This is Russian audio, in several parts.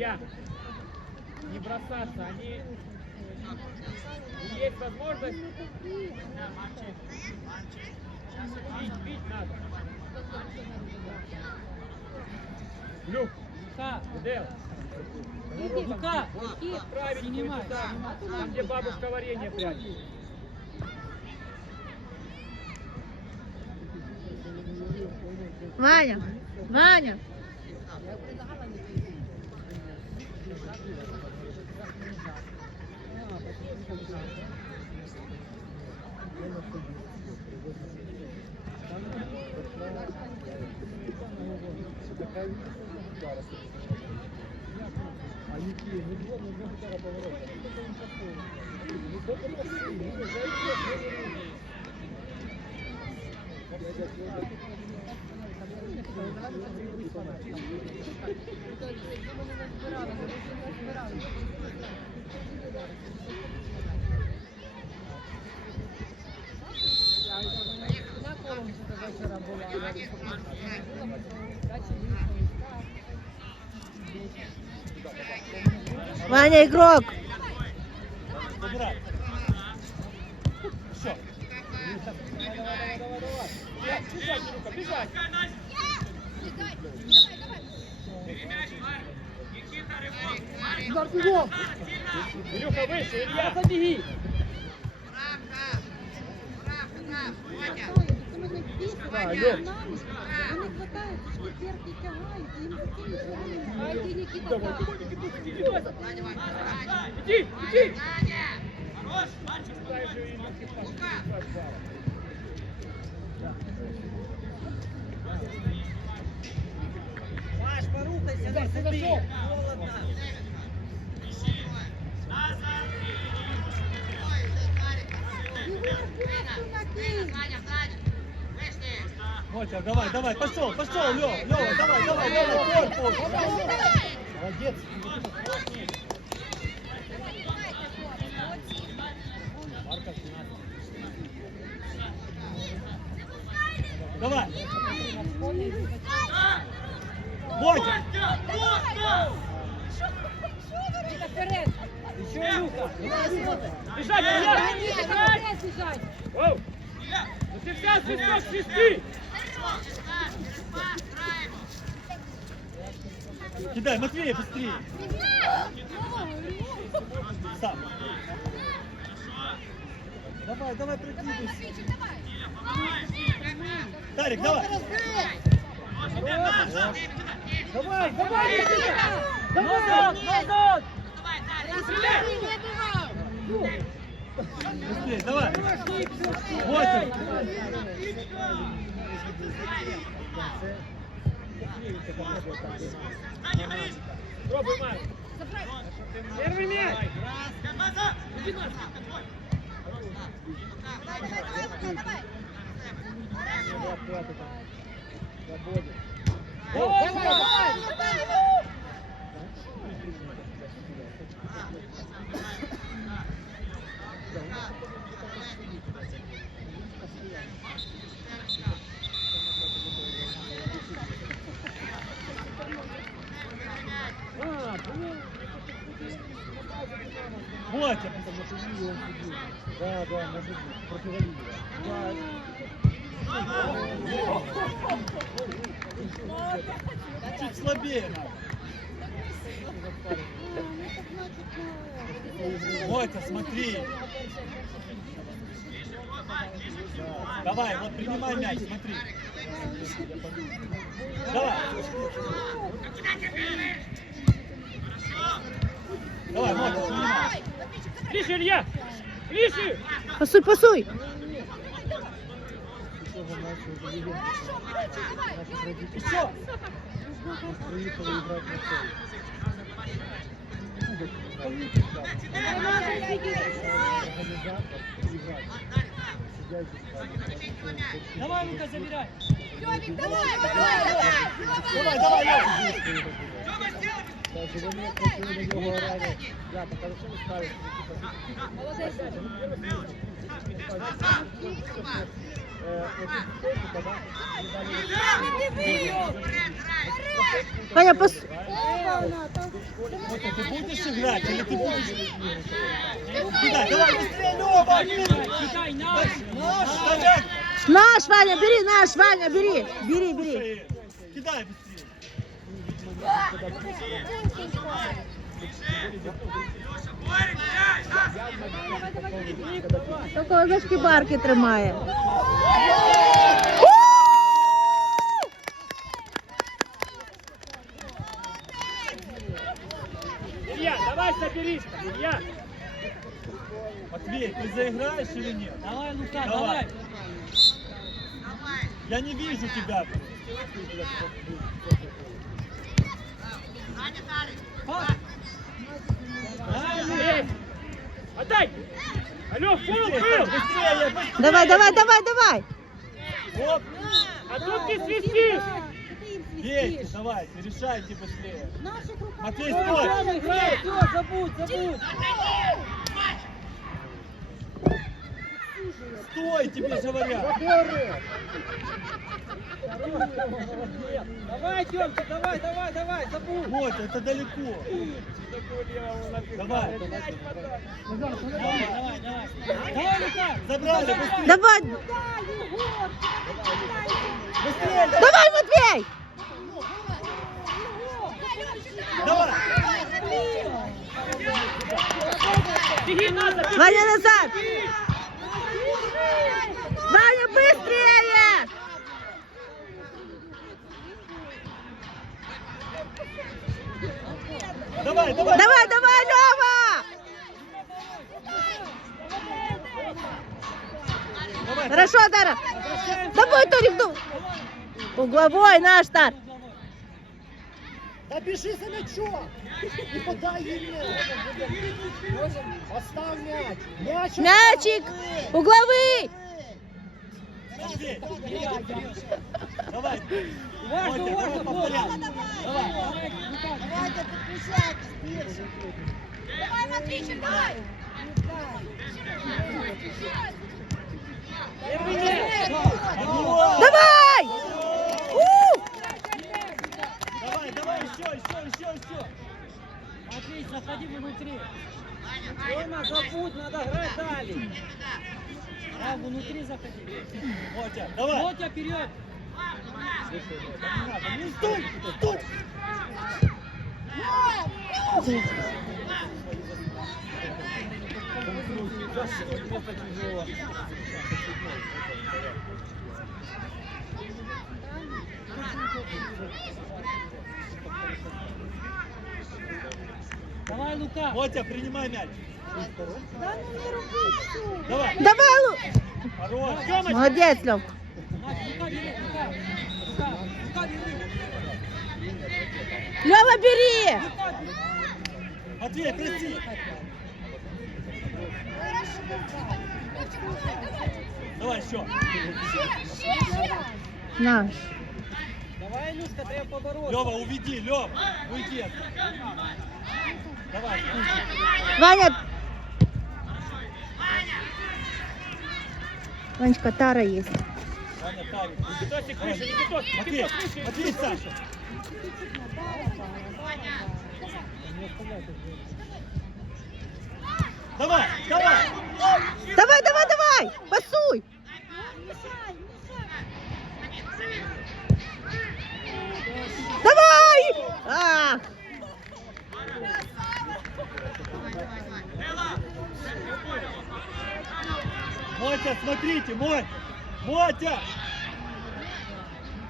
Илья, не бросаться, они... Есть возможность... Бить, бить надо. Люк, Лука, Дел, Лука, отправить Снимай, туда, снимай. там, где бабушка варенье прячет. Ваня, Ваня. А які не було не було поворота. Ваня игрок. Бежать, Люка, бежать! Илюха, выше, Илья! побеги. Да, Лёх. Давай, давай, иди, иди, давай. Иди, иди! Же им экипаж. Маш, порухайся, дай собі. Холодно. Мотя, давай, давай, пошел, пошел, Лева, Лева, давай, давай, давай, корпус. Молодец. Давай. Мотя. Еще Люка. Бежать, Илья! Оу! Ну ты взял свисток, свисти! Кидай, Матвей, быстрее. Сам. Давай, давай, прокидывайся. Тарик, давай. Давай, давай. Назад, назад. Быстрее, давай. Мотя. Пробуй, Марк! Первый мяч! Иди, Марк! Давай, давай, давай. А, блин! Мотя. Да, да, может быть, против Оливера. Чуть слабее надо. Мотя, смотри. Давай, вот принимай мяч, смотри. Давай. Давай, Мотя, принимай. Ближе, Илья! Пасуй, пасуй. Еще. Приехали играть на цель. Организатор, играть. Сидящий Давай, Лука, забирай. Давай, давай, Лёва. Даже вы мне хотели на него орали. Да, потому что вы ставите. Вот эти тогда не дали Ваня, пас... Мотя, ты будешь играть или ты будешь... Давай, быстрее, Лёва! Наш! Наш, Толян! Наш, Ваня, бери, наш, Ваня, бери. Бери, бери. Кидай быстрее. Такого за шкібарки тримає. Илья, давай соберись, Илья. Матвей, ты заиграешь или нет? Давай, Лука, Давай. давай! Я не вижу тебя. Отдай! Алло, фул быстрее. Давай, давай, давай, давай. Вот, А тут ты свистишь! бейте, давайте, решайте быстрее. Матвей, стой! все, забудь, забудь! Стой, тебе говорят. Давай, Тёмка, давай, давай, давай, забудь! Вот, это далеко. Давай. Давай, давай, давай! Давай, Лука! Забрали, быстрее. Давай, Быстрее, давай. давай, Матвей. Давай. Беги назад! Ваня назад. Ваня, быстрее. Давай, давай. Давай, давай. Давай. Хорошо, Дара. Давай, Толик, ну. Угловой наш старт. Да бежи за И подай ей мяч! Мяч! Мяч! Мячик. Угловый. Давай. Важно, важно, давай по порядку. Давай. Давай, Лука! Давай, Матвейчик, давай! Вот. Давай. У! Давай, давай, еще, еще, еще, еще. Матвей, заходи внутри! Тёма, забудь, надо играть далее! А, внутри заходи! Мотя, давай. Вот вперед! Не надо, ну стой, стой. Давай, Лука! Мотя, принимай мяч. Давай. Давай, Лу. Хорош. Молодец, Лев. Маш, Лука, Лука, бери! Лева, бери. Матвей, прости. Давай еще. Наш. Давай, Илюшка, треба побороться! Лева, уведи, Лева, уйди. Давай. Ваня. Ванечка, Тара есть. Давай, давай. Давай, давай, давай. Пасуй. Давай. Ах. Мотя, смотрите, Мотя. Мотя.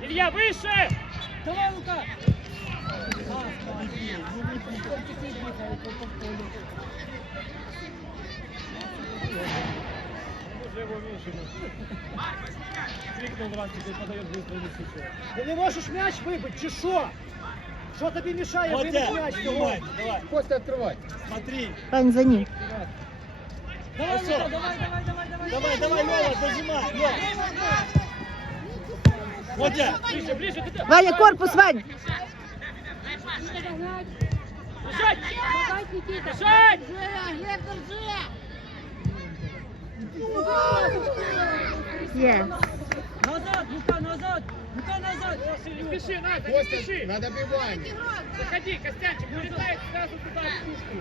Илья, выше! Давай, Лука! Ти не можеш м'яч вибити, чи що? Що тобі мішає вибити Мотя, м'яч принимай, сьогодні? давай. Костя, відкривай. Смотри. Вань, за ним. Давай. Лука, давай, давай, давай, давай! Давай, давай, Лева, зажимай. Лева. Мотя. Ближе, ближе, ты Ваня, корпус, Вань. Бежать! Бежать! Є. Назад, Лука, назад! Рука назад. Не спеши, Надя, не спеши. на добивание. Заходи, Костянчик, вылетает сразу туда, в пушку.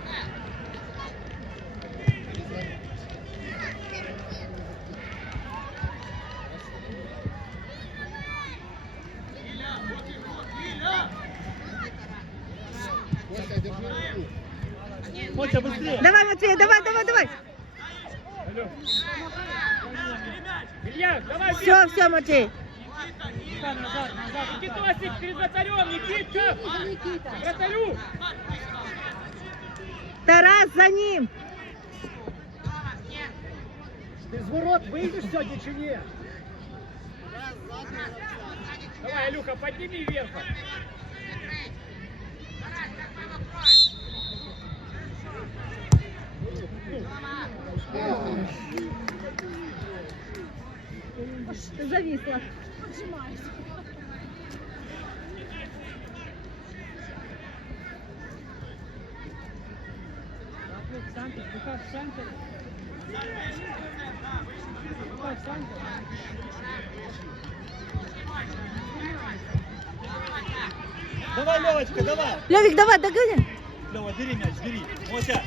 Костя, держи руку. Мотя, быстрее. Давай, Матвей, давай, давай, давай. Илья, давай, Все, все, Матвей. Рука назад, назад. Никитосик перед вратарем, Никитка! Вратарю! Тарас за ним. Ты ворот вийдеш сьогодні чи ні? Давай, Илюха, подними вверх. Зависла. Давай, Левочка, давай. Левик, давай, догони. Лева, бери мяч, бери. Мотя.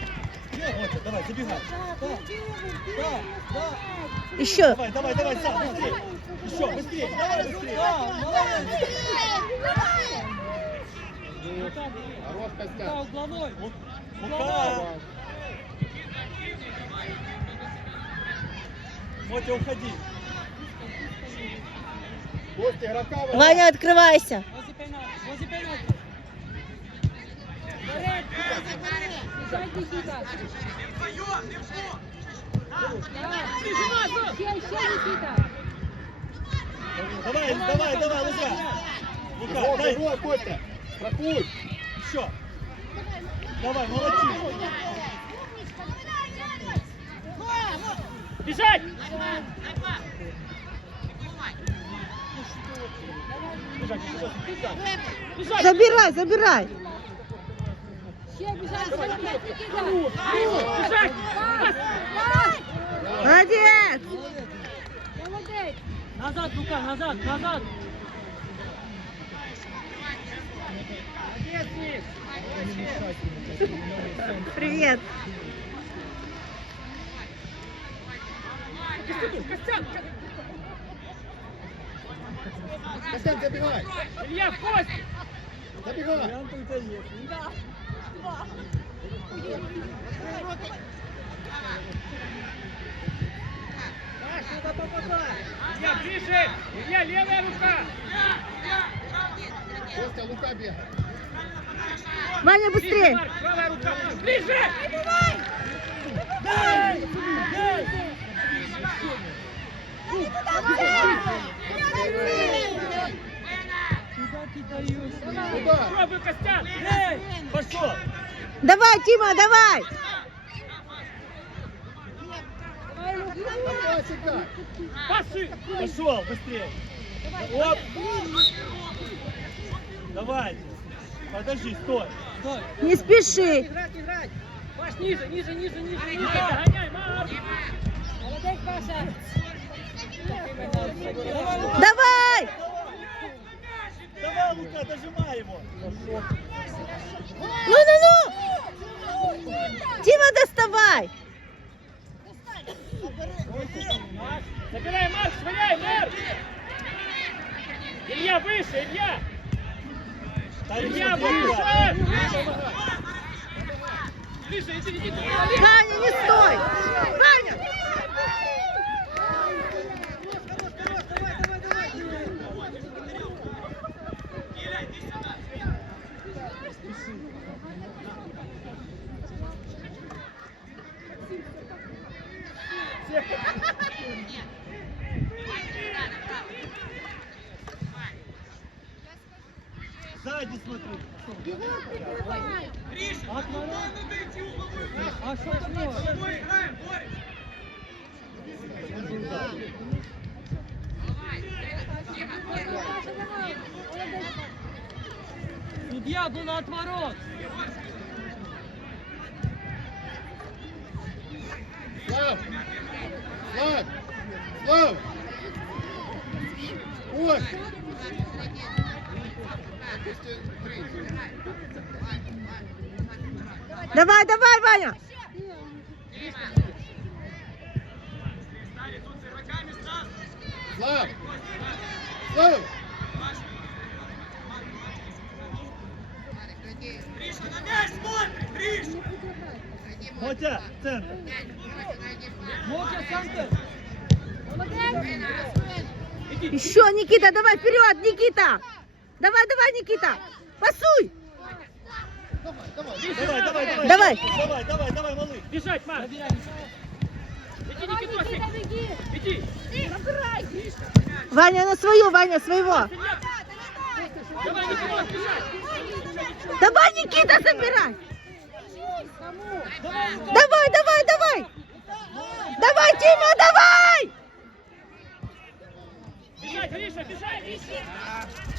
Мотя, давай, забегай. Да, да, да. Еще. Давай, давай, давай, сам, быстрее. Еще, быстрее, давай, быстрее. Да, молодец. Хорош, Костя. угловой. Вот, Лука. Мотя, уходи. Костя, игрока. Ваня, открывайся. Возле пенальти. Возле пенальти. Давай, давай, давай, Лука. Лука, дай. живот, Костя. Страхуй. Еще. Давай, молодцы. Бежать! Забирай, забирай. Еще бежать, бежать, Никита. Бежать! Молодец. Молодец. Назад, рука, назад, назад. Привет. Костян! Костян, забегай. Илья, в кость! Забегай. Варианты у тебя есть. Илья, ближе! Илья, левая рука! Костя, Лука бегай. Ваня, Ближе, быстрее. Марк, правая рука! Ближе! Куда ты даешь? Куда? Пробуй, Костян! Эй! Давай, Тима, давай. Пошел, быстрее. Оп. Давай. Подожди, стой. Стой. Не спеши. Паш, ниже, ниже, ниже, ниже! Ниже, догоняй, Марк! Молодец, Паша. Давай. Давай, Лука, дожимай его. Ну, ну, ну. Тима, доставай. Забирай, Марк, швыряй, Марк! Илья, выше, Илья! Да, Илья, Илья, выше! Выше, иди, иди, иди! Ваня, не стой. Ваня. Сзади смотри. Отворот. А что такое? Судья был на отворот. Слав. Слав. Слав. Ой. Давай, давай, Ваня. Слав! Слав! Мотя, центр. Мотя, центр. Еще, Никита, давай вперед, Никита. Давай, давай, Никита. Пасуй. Давай, давай! Давай, давай, давай. Давай. Давай, давай, давай, малый. Бежать, Марк! Иди, Никитосик! Иди! Ваня на свою, Ваня своего. Давай, Никитос, бежать! Давай, Никита, забирай. Давай, давай, давай. Давай, Тима, давай. Бежать, Гриша, бежать!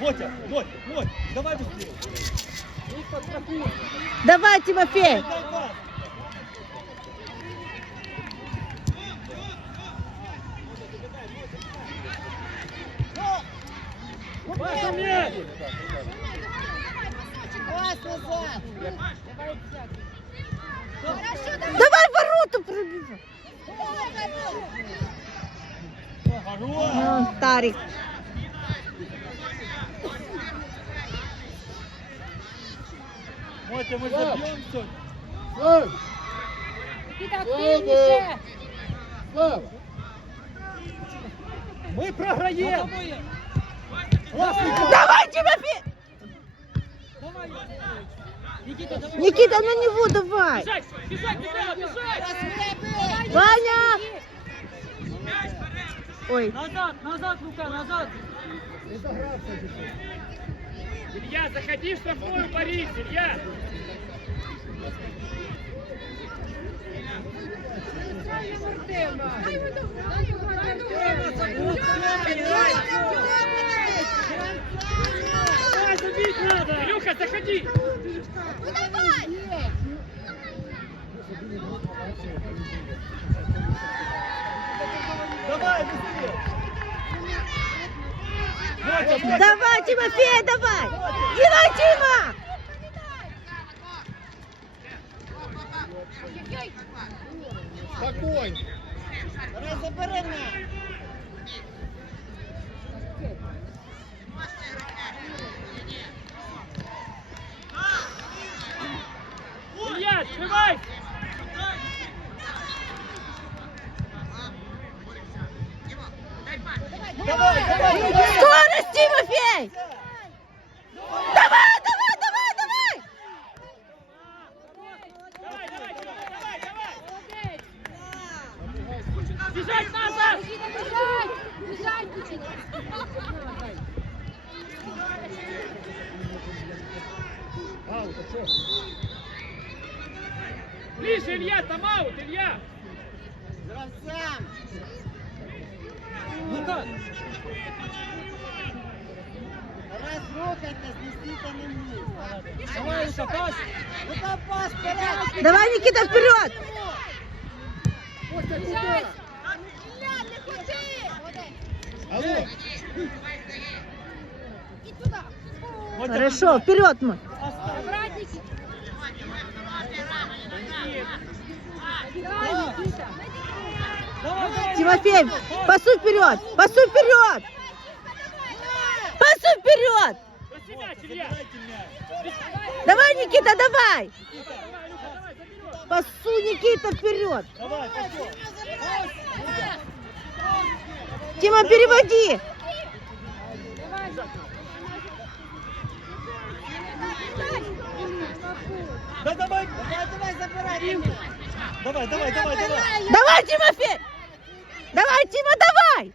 Мотя, Мотя, Мотя, давай быстрее. Давай, Тимофей. Пас. Паса мяч! Давай ворота пробивай. Ну, Тарик. Мотя, мы забьем сегодня. Слав! Никита, активніше! Слав! Мы програем. Давай, Тимофей. Давай. Никита, давай. Никита, на него давай. Бежать! Бежать, бежать! Ваня. Ой, Назад, назад, рука, назад. Илья, заходи в штрафную Борис, Илья! Давай. Илюха, заходи! Давай быстрее. Давай, Тимофей, давай. Давай, Тима. Спокойно! Илья, открывай! Давай, давай, давай. Скорость, Тимофей. Давай, давай, давай, давай. Давай, давай, Тёма, давай, давай! Бежать назад! Аут, а? Ближе, Илья, там аут, Илья! Лука. Давай, Лука, пас. Давай, Никита, вперед. Костя, куда? Алло! Мотя, Хорошо, вперед мы. Давай, давай. Тимофей, пасуй вперед, пасуй вперед. Пасуй вперед. Давай, Никита, давай. Давай, давай! Пасу, Никита, вперед. Давай. Тима, переводи. Да давай. Давай, давай, давай, давай. Давай, Тимофей. Давай, Тима, давай.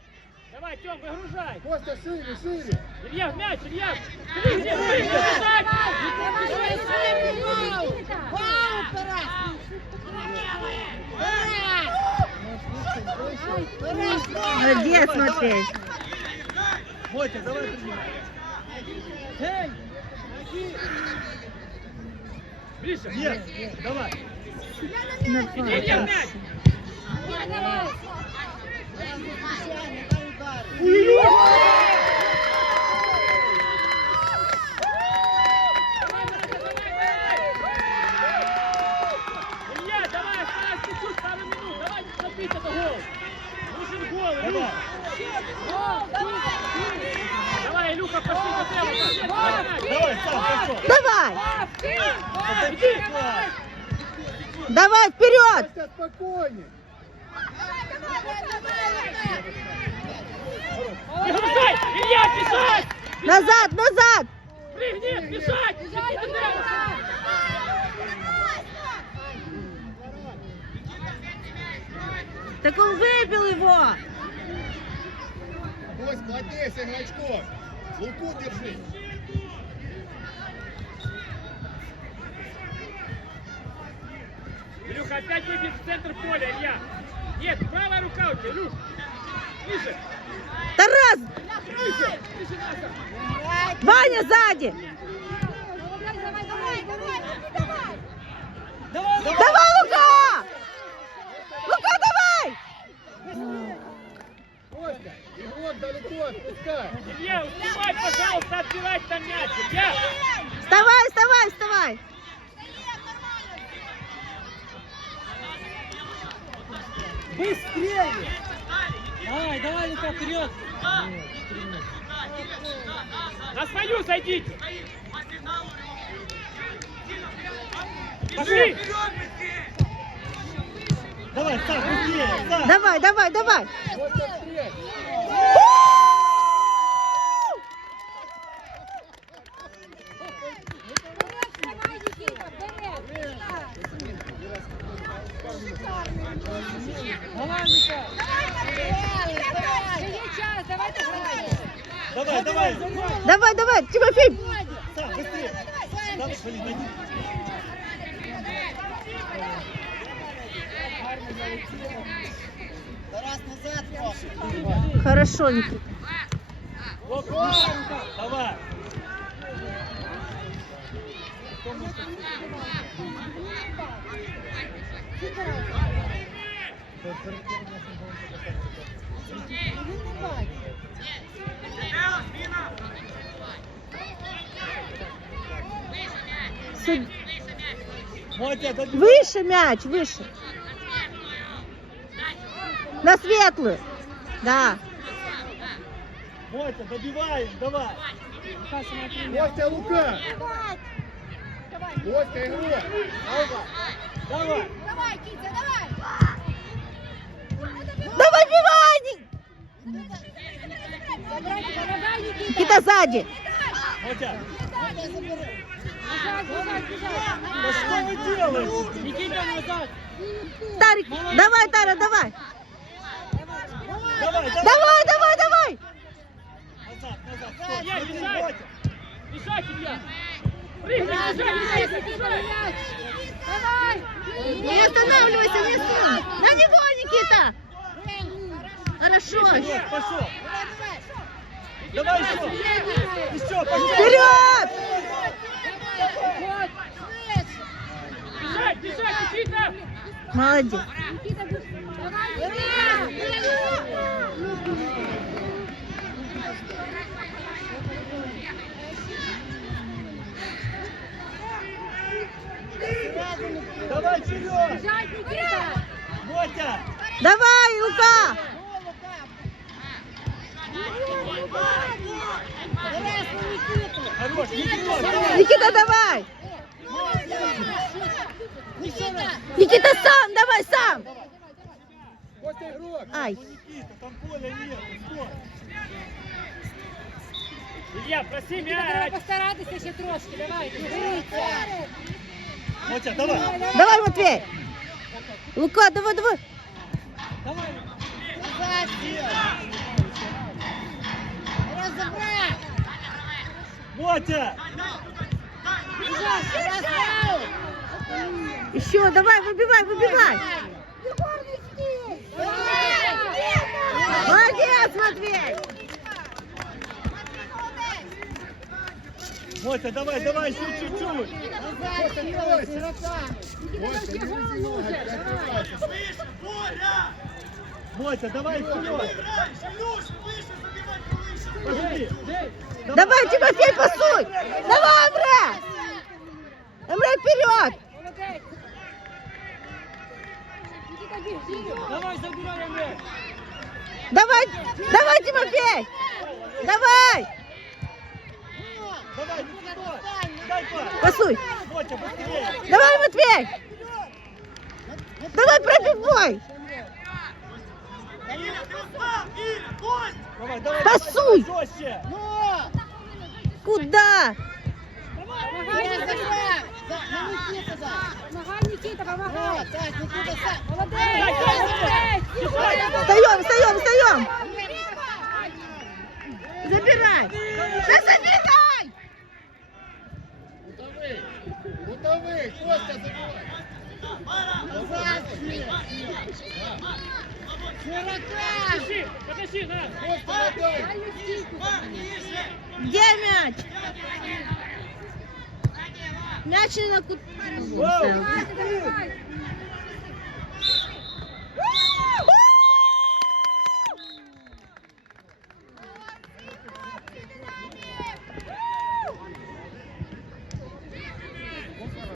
Давай, Тём, выгружай! Костя, шире, шире! Илья, в мяч, Илья! Ближе, ближе, бежать! Молодец, Матвей. Мотя, давай принимай. Эй, Ближе! Нет, давай. Иди, мяч! Давай, Давай. Давай, вперед! Костя, Назад, назад! Прыгни, бежать! Так он выбил его! Бось, плотнее, Игрочков. Луку держи. Илюха, опять выбить в центр поля, Илья. Нет, правая рука у тебя, Илюш. Ниже, Тарас! ниже, ниже назад. Ваня сзади! Давай, давай, давай, давай. Давай, давай. Давай, Лука! Лука, давай! Костя, игрок далеко, отпускай. Илья, успевай, пожалуйста, отбирать там мяч. Илья, Вставай, вставай, вставай! Быстрее! Давай, давай, Лука, вперед! на свою зайдите. Пошли. Давай, сам, быстрее. Давай, давай. Давай, Никита, вперед. Давай. Давай, давай. Давай, давай, Тимофей! Сам, быстрее. Найди. Хорошо, Никита. Давай. Суд- Мотя. Выше мяч, выше. На светлую. Да. Мотя, добиваем, давай. Костя, Лука. Костя, игрок. Давай. Давай, Китя, давай. Давай, Вивани! Никита сзади. Бежать. да что вы делаете? Никита, назад! Тарик, давай, Тара, давай. Давай, давай. Давай, давай, давай. Назад, назад. Стой, Илья, смотри, бежать. Мотя. Бежать, Илья. Давай. Не останавливайся, не останавливайся. На него, Никита. Хорошо. Вперед, пошел. Давай еще. Еще, пошел. Вперед! Бежать, бежать, Никита. Молодец. Никита, давай, Никита. Мотя. Давай, Лука. Хорош, Никита, давай. Никита, давай. Никита, сам, давай, сам. Костя, игрок. Ай. Никита, там поля нет. Стой. Илья, проси мяч. постаратися ще трошки, давай, дивіться. Мотя, давай. Давай, Матвей. Лука, давай, давай. Давай! Мотя. Еще, давай, выбивай, выбивай. Молодец, Мотя, давай, давай, еще чуть-чуть. Костя, не бойся. Костя, не раздевайся, не открывайся. Мотя, давай вперед. Пошли. Давай, Тимофей, пасуй! Давай, Эмре! Эмре, вперед! Молодець. Нікіта, біг, біг. Давай, забирай, Андрей. Давай, давай, Тимофей! Давай! Давай, не стой. Дай пас. Пасуй! Мотя, быстрее. Давай, Матвей! Давай, пробивай! Давай, давай. Пасуй! давай, Жестче. Куда? Помагай, Нікіта. Помагай, Нікіта, помагай. Молодець. Молодець. Встаем, встаем, встаем! Забирай! Да забирай! Готовий, Костя, забивай. Широка! Подожди, подожди, на. Костя, стійку. Где мяч? Мяч на кут... Давай, давай.